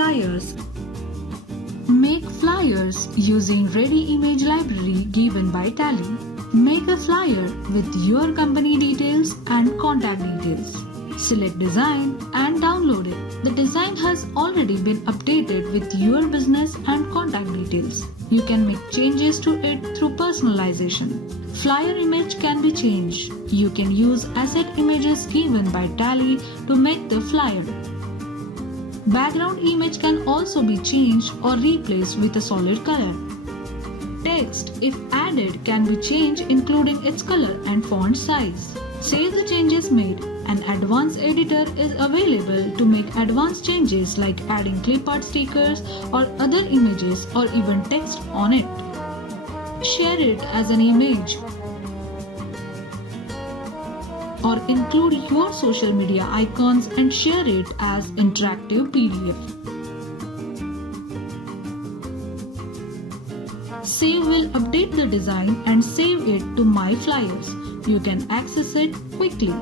flyers. Make flyers using ready image library given by Tally. Make a flyer with your company details and contact details. Select design and download it. The design has already been updated with your business and contact details. You can make changes to it through personalization. Flyer image can be changed. You can use asset images given by Tally to make the flyer. Background image can also be changed or replaced with a solid color. Text, if added, can be changed including its color and font size. Save the changes made. An advanced editor is available to make advanced changes like adding clip art stickers or other images or even text on it. Share it as an image or include your social media icons and share it as interactive PDF. Save will update the design and save it to My Flyers. You can access it quickly.